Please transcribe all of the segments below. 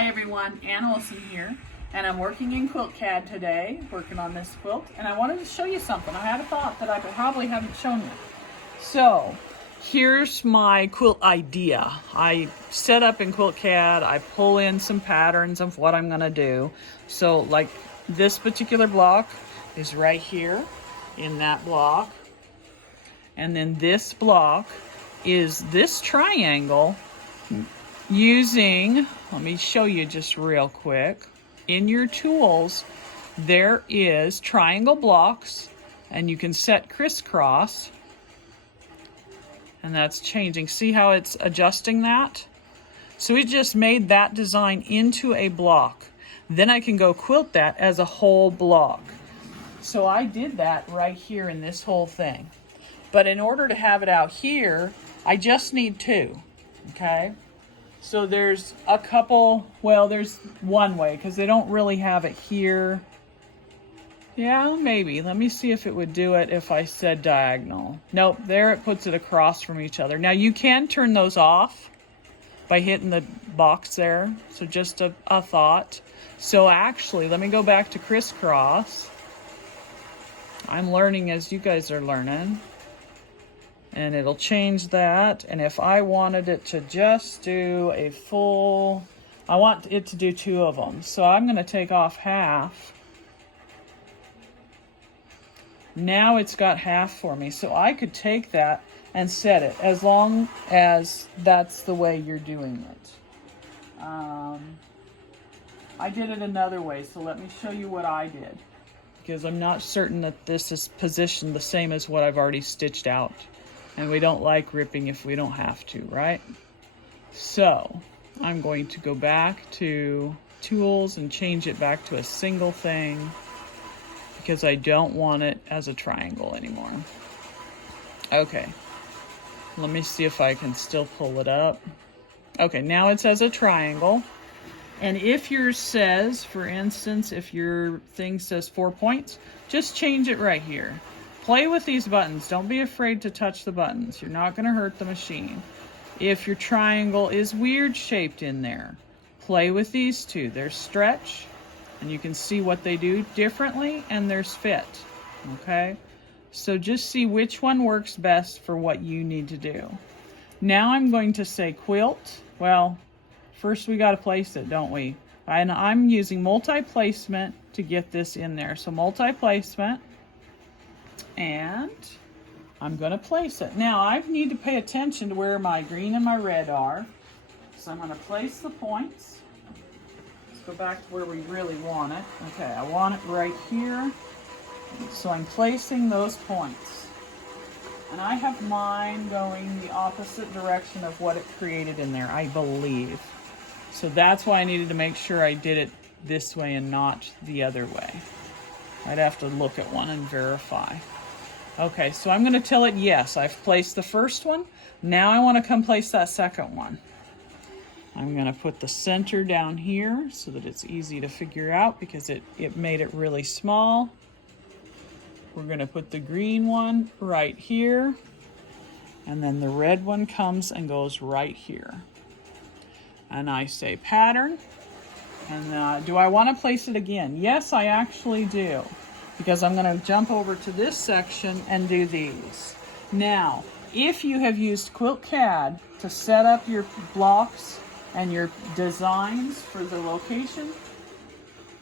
Hi everyone, Ann Wilson here, and I'm working in Quilt CAD today, working on this quilt, and I wanted to show you something. I had a thought that I probably haven't shown you. So, here's my quilt idea. I set up in Quilt CAD, I pull in some patterns of what I'm gonna do. So, like this particular block is right here in that block, and then this block is this triangle using, let me show you just real quick. In your tools, there is triangle blocks, and you can set crisscross, and that's changing. See how it's adjusting that? So we just made that design into a block. Then I can go quilt that as a whole block. So I did that right here in this whole thing. But in order to have it out here, I just need two, okay? So there's a couple, well, there's one way because they don't really have it here. Yeah, maybe. Let me see if it would do it if I said diagonal. Nope, there it puts it across from each other. Now you can turn those off by hitting the box there. So just a thought. So actually, let me go back to crisscross. I'm learning as you guys are learning. And it'll change that. And if I wanted it to just do a full, I want it to do two of them. So I'm going to take off half. Now it's got half for me. So I could take that and set it as long as that's the way you're doing it. I did it another way. So let me show you what I did, because I'm not certain that this is positioned the same as what I've already stitched out. And we don't like ripping if we don't have to, right? So I'm going to go back to tools and change it back to a single thing because I don't want it as a triangle anymore. Okay, let me see if I can still pull it up. Okay, now it's as a triangle. And if yours says, for instance, if your thing says 4 points, just change it right here. Play with these buttons. Don't be afraid to touch the buttons. You're not going to hurt the machine. If your triangle is weird shaped in there, play with these two. There's stretch, and you can see what they do differently, and there's fit. Okay? So just see which one works best for what you need to do. Now I'm going to say quilt. Well, first we got to place it, don't we? And I'm using multi-placement to get this in there. So multi-placement. And I'm going to place it. Now I need to pay attention to where my green and my red are. So I'm going to place the points. Let's go back to where we really want it. Okay, I want it right here. So I'm placing those points. And I have mine going the opposite direction of what it created in there, I believe. So that's why I needed to make sure I did it this way and not the other way. I'd have to look at one and verify. Okay, so I'm going to tell it yes. I've placed the first one. Now I want to come place that second one. I'm going to put the center down here so that it's easy to figure out because it made it really small. We're going to put the green one right here. And then the red one comes and goes right here. And I say pattern. And do I want to place it again? Yes, I actually do. Because I'm going to jump over to this section and do these. Now, if you have used Quilt CAD to set up your blocks and your designs for the location,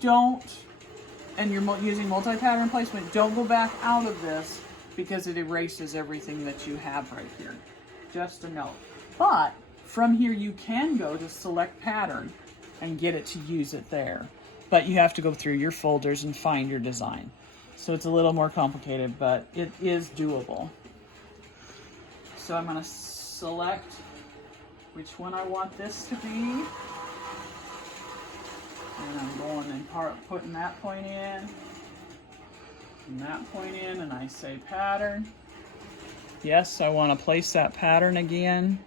and you're using multi-pattern placement, don't go back out of this because it erases everything that you have right here. Just a note. But from here you can go to select pattern and get it to use it there. But you have to go through your folders and find your design. So it's a little more complicated, but it is doable. So I'm going to select which one I want this to be. And I'm going and putting that point in, and that point in, and I say pattern. Yes, I want to place that pattern again.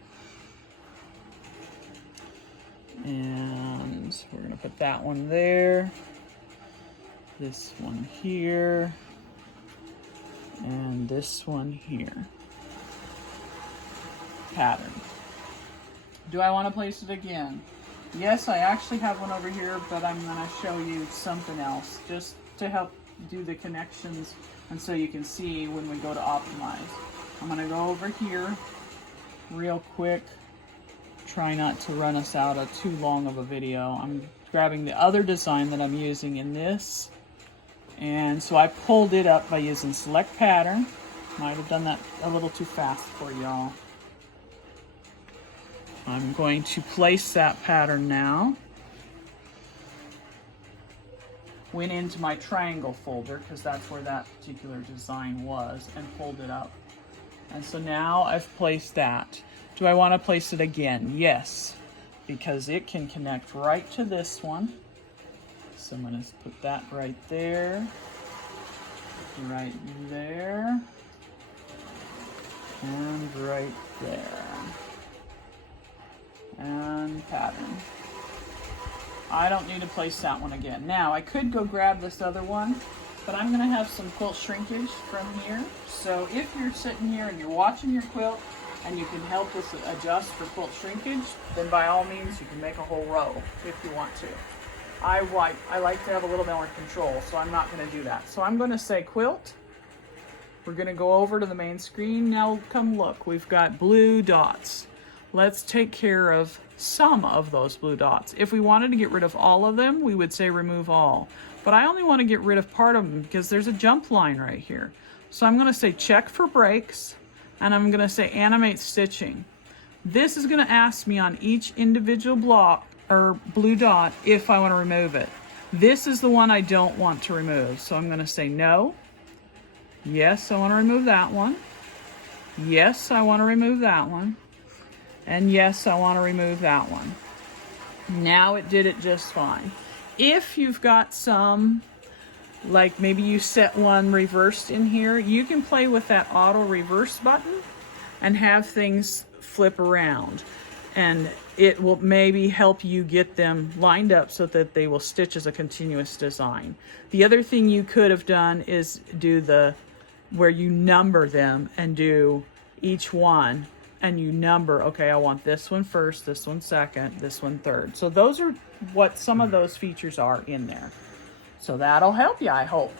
And we're going to put that one there. This one here, and this one here. Pattern. Do I want to place it again? Yes, I actually have one over here, but I'm going to show you something else just to help do the connections and so you can see when we go to optimize. I'm going to go over here real quick. Try not to run us out of too long of a video. I'm grabbing the other design that I'm using in this. And so I pulled it up by using select pattern. Might have done that a little too fast for y'all. I'm going to place that pattern now. Went into my triangle folder because that's where that particular design was and pulled it up. And so now I've placed that. Do I want to place it again? Yes, because it can connect right to this one. So I'm going to put that right there, and right there. And pattern. I don't need to place that one again. Now, I could go grab this other one, but I'm going to have some quilt shrinkage from here. So if you're sitting here and you're watching your quilt and you can help us adjust for quilt shrinkage, then by all means you can make a whole row if you want to. I like to have a little more control, so I'm not going to do that. So I'm going to say quilt. We're going to go over to the main screen. Now come look, we've got blue dots. Let's take care of some of those blue dots. If we wanted to get rid of all of them, we would say remove all. But I only want to get rid of part of them because there's a jump line right here. So I'm going to say check for breaks, and I'm going to say animate stitching. This is going to ask me on each individual block or blue dot if I want to remove it. This is the one I don't want to remove. So I'm going to say no. Yes, I want to remove that one. Yes, I want to remove that one. And yes, I want to remove that one. Now it did it just fine. If you've got some, like maybe you set one reversed in here, you can play with that auto reverse button and have things flip around. And it will maybe help you get them lined up so that they will stitch as a continuous design. The other thing you could have done is do the, where you number them and do each one. And you number, okay, I want this one first, this one second, this one third. So those are what some of those features are in there. So that'll help you, I hope.